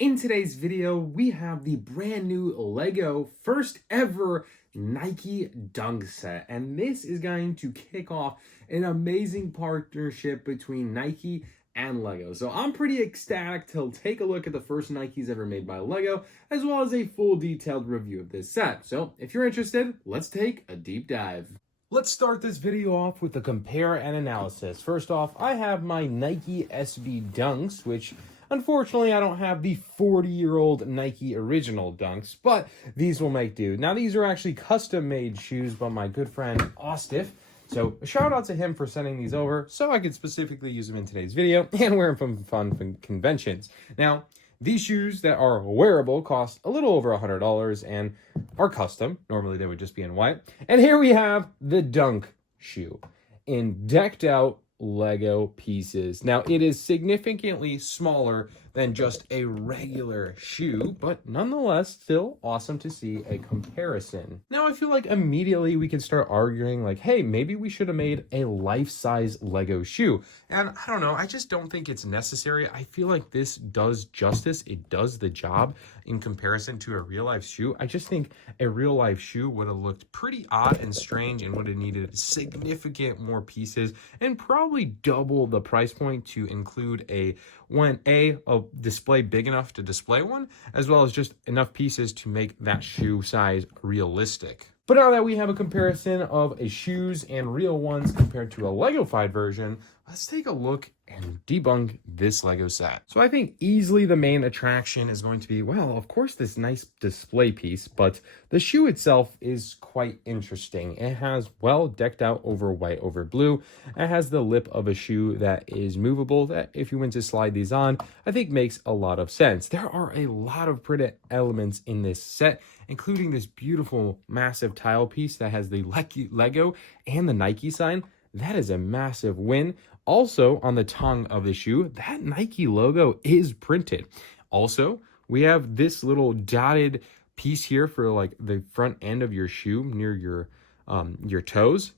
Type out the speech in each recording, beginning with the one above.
In today's video, we have the brand new Lego first ever Nike Dunk set. And this is going to kick off an amazing partnership between Nike and Lego. So I'm pretty ecstatic to take a look at the first Nikes ever made by Lego, as well as a full detailed review of this set. So if you're interested, let's take a deep dive. Let's start this video off with a compare and analysis. First off, I have my Nike SB Dunks, which unfortunately I don't have the 40-year-old Nike original Dunks, but these will make do. Now these are actually custom made shoes by my good friend Austiff. So a shout out to him for sending these over so I could specifically use them in today's video and wear them from fun conventions. Now, these shoes that are wearable cost a little over $100 and are custom. Normally they would just be in white. And here we have the Dunk shoe in decked out Lego pieces. Now it is significantly smaller than just a regular shoe, but nonetheless still awesome to see a comparison. Now I feel like immediately we can start arguing like, hey, maybe we should have made a life-size Lego shoe. And I don't know, I just don't think it's necessary. I feel like this does justice. It does the job in comparison to a real-life shoe. I just think a real-life shoe would have looked pretty odd and strange and would have needed significant more pieces and probably double the price point to include a display big enough to display one, as well as just enough pieces to make that shoe size realistic. But now that we have a comparison of a shoes and real ones compared to a Lego-fied version, let's take a look and debunk this Lego set. So I think easily the main attraction is going to be, well, of course, this nice display piece, but the shoe itself is quite interesting. It has well decked out over white over blue. It has the lip of a shoe that is movable that if you went to slide these on, I think makes a lot of sense. There are a lot of pretty elements in this set, including this beautiful massive tile piece that has the Lego and the Nike sign. That is a massive win. Also, on the tongue of the shoe, that Nike logo is printed. Also, we have this little dotted piece here for like the front end of your shoe near your toes.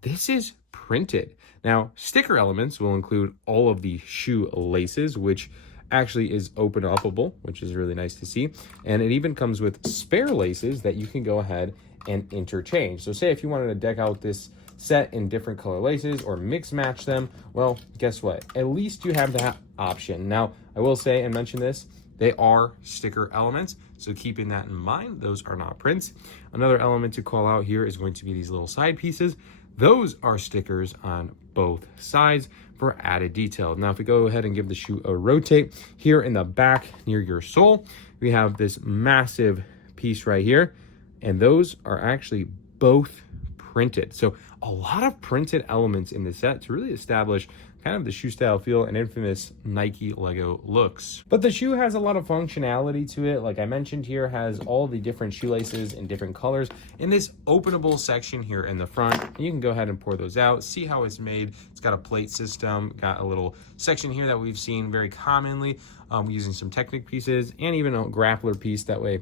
This is printed. Now, sticker elements will include all of the shoe laces, which actually is open upable, which is really nice to see. And it even comes with spare laces that you can go ahead and interchange. So say if you wanted to deck out this set in different color laces or mix match them, well, guess what? At least you have that option. Now, I will say and mention this, they are sticker elements, so keeping that in mind, those are not prints. Another element to call out here is going to be these little side pieces. Those are stickers on both sides for added detail. Now, if we go ahead and give the shoe a rotate, here in the back near your sole, we have this massive piece right here, and those are actually both printed. So a lot of printed elements in the set to really establish kind of the shoe style feel and infamous Nike Lego looks. But the shoe has a lot of functionality to it. Like I mentioned here, has all the different shoelaces in different colors in this openable section here in the front. And you can go ahead and pour those out, see how it's made. It's got a plate system, got a little section here that we've seen very commonly using some Technic pieces and even a grappler piece. That way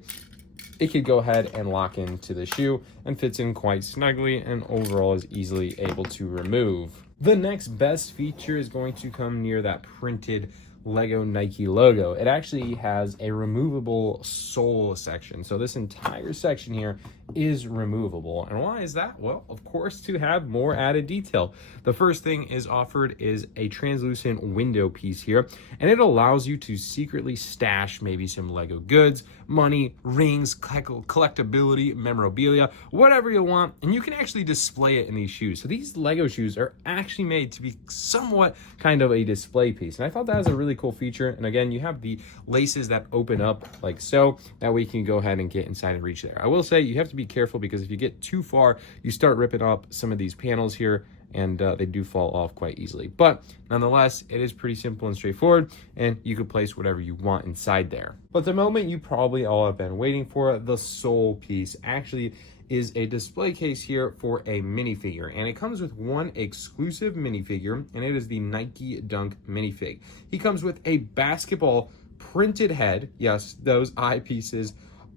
it could go ahead and lock into the shoe and fits in quite snugly and overall is easily able to remove. The next best feature is going to come near that printed Lego Nike logo. It actually has a removable sole section. So this entire section here is removable. And why is that? Well, of course, to have more added detail. The first thing is offered is a translucent window piece here, and it allows you to secretly stash maybe some Lego goods, money, rings, collectability, memorabilia, whatever you want, and you can actually display it in these shoes. So these Lego shoes are actually made to be somewhat kind of a display piece. And I thought that was a really cool feature. And again, you have the laces that open up like so, that way you can go ahead and get inside and reach there. I will say you have to be careful because if you get too far, you start ripping up some of these panels here and they do fall off quite easily. But nonetheless, it is pretty simple and straightforward, and you can place whatever you want inside there. But the moment you probably all have been waiting for, the sole piece actually is a display case here for a minifigure, and it comes with one exclusive minifigure, and it is the Nike Dunk minifig. He comes with a basketball printed head. Yes, those eyepieces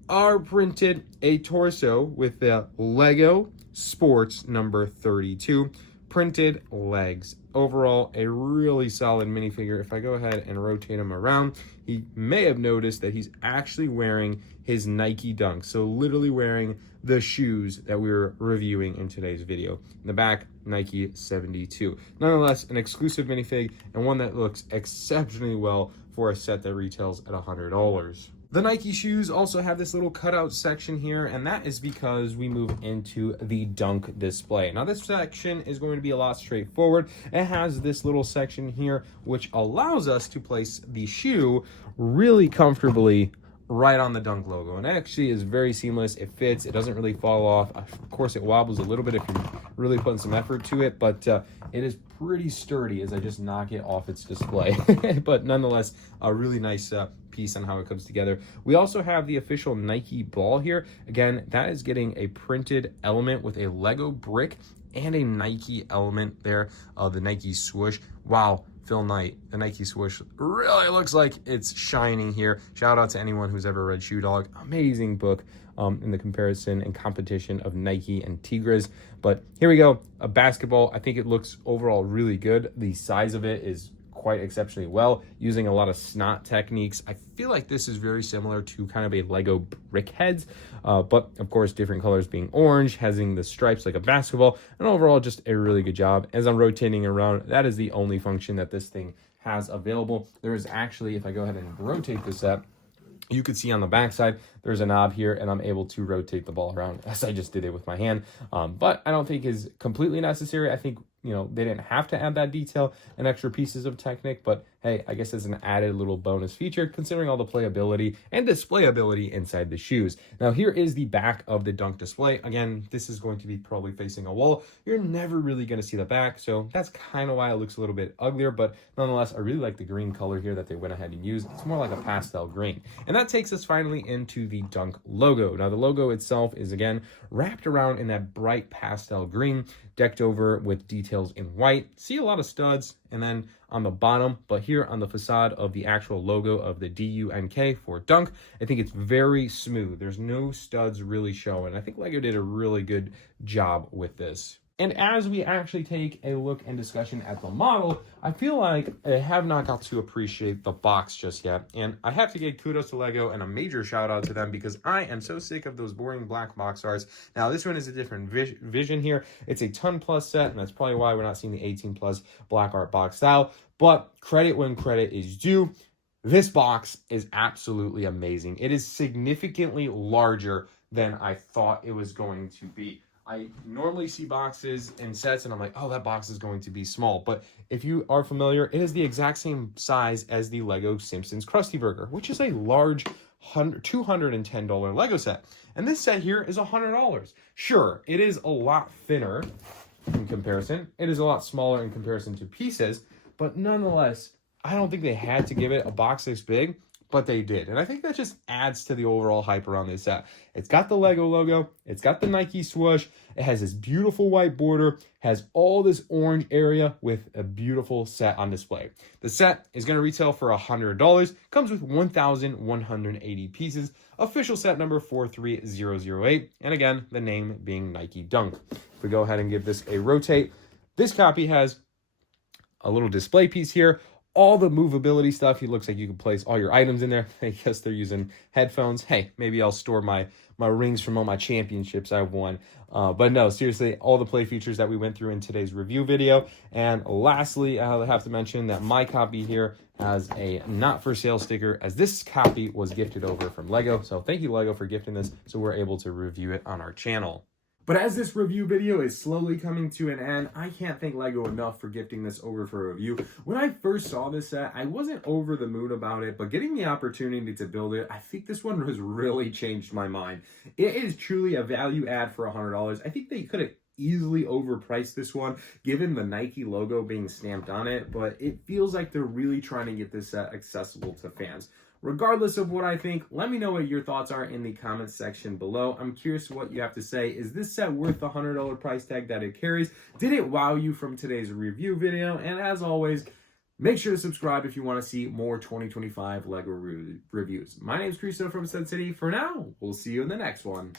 are printed, a torso with the Lego Sports number 32 printed legs. Overall, a really solid minifigure. If I go ahead and rotate him around, he may have noticed that he's actually wearing his Nike Dunk. So literally wearing the shoes that we were reviewing in today's video. In the back, Nike 72. Nonetheless, an exclusive minifig and one that looks exceptionally well for a set that retails at $100. The Nike shoes also have this little cutout section here, and that is because we move into the Dunk display. Now this section is going to be a lot straightforward. It has this little section here, which allows us to place the shoe really comfortably right on the Dunk logo, and it actually is very seamless. It fits, it doesn't really fall off. Of course, it wobbles a little bit if you're really putting some effort to it, but it is pretty sturdy as I just knock it off its display. But nonetheless, a really nice piece on how it comes together. We also have the official Nike ball here. Again, that is getting a printed element with a Lego brick and a Nike element there, the Nike swoosh. Wow, Phil Knight, the Nike swoosh really looks like it's shining here. Shout out to anyone who's ever read Shoe Dog. Amazing book in the comparison and competition of Nike and Tigres. But here we go, a basketball. I think it looks overall really good. The size of it is quite exceptionally well, using a lot of snot techniques. I feel like this is very similar to kind of a Lego Brickheads, but of course different colors being orange, having the stripes like a basketball, and overall just a really good job. As I'm rotating around, that is the only function that this thing has available. There is actually, if I go ahead and rotate this up, you could see on the backside, there's a knob here, and I'm able to rotate the ball around as I just did it with my hand. But I don't think is completely necessary. I think, you know, they didn't have to add that detail and extra pieces of Technic, but hey, I guess it's an added little bonus feature considering all the playability and displayability inside the shoes. Now here is the back of the Dunk display. Again, this is going to be probably facing a wall. You're never really going to see the back, so that's kind of why it looks a little bit uglier, but nonetheless, I really like the green color here that they went ahead and used. It's more like a pastel green. And that takes us finally into the Dunk logo. Now the logo itself is again wrapped around in that bright pastel green, decked over with details in white. See a lot of studs, and then on the bottom, but here on the facade of the actual logo of the DUNK for Dunk, I think it's very smooth. There's no studs really showing. I think Lego did a really good job with this. And as we actually take a look and discussion at the model, I feel like I have not got to appreciate the box just yet. And I have to give kudos to Lego and a major shout out to them because I am so sick of those boring black box arts. Now, this one is a different vision here. It's a ton plus set, and that's probably why we're not seeing the 18 plus black art box style. But credit when credit is due. This box is absolutely amazing. It is significantly larger than I thought it was going to be. I normally see boxes and sets and I'm like, oh, that box is going to be small. But if you are familiar, it is the exact same size as the Lego Simpsons Krusty Burger, which is a large $210 Lego set. And this set here is $100. Sure, it is a lot thinner in comparison. It is a lot smaller in comparison to pieces, but nonetheless, I don't think they had to give it a box this big, but they did. And I think that just adds to the overall hype around this set. It's got the Lego logo. It's got the Nike swoosh. It has this beautiful white border, has all this orange area with a beautiful set on display. The set is going to retail for $100. Comes with 1,180 pieces. Official set number 43008. And again, the name being Nike Dunk. If we go ahead and give this a rotate, this copy has a little display piece here. All the movability stuff, it looks like you can place all your items in there. I guess they're using headphones. Hey, maybe I'll store my rings from all my championships I've won. But no, seriously, all the play features that we went through in today's review video. And lastly, I have to mention that my copy here has a not for sale sticker, as this copy was gifted over from Lego. So thank you, Lego, for gifting this so we're able to review it on our channel. But as this review video is slowly coming to an end, I can't thank Lego enough for gifting this over for a review. When I first saw this set, I wasn't over the moon about it, but getting the opportunity to build it, I think this one has really changed my mind. It is truly a value add for $100. I think they could have easily overpriced this one given the Nike logo being stamped on it, but it feels like they're really trying to get this set accessible to fans. Regardless of what I think, let me know what your thoughts are in the comments section below. I'm curious what you have to say. Is this set worth the $100 price tag that it carries? Did it wow you from today's review video? And as always, make sure to subscribe if you want to see more 2025 Lego reviews. My name is Cristo from Sun City. For now, we'll see you in the next one.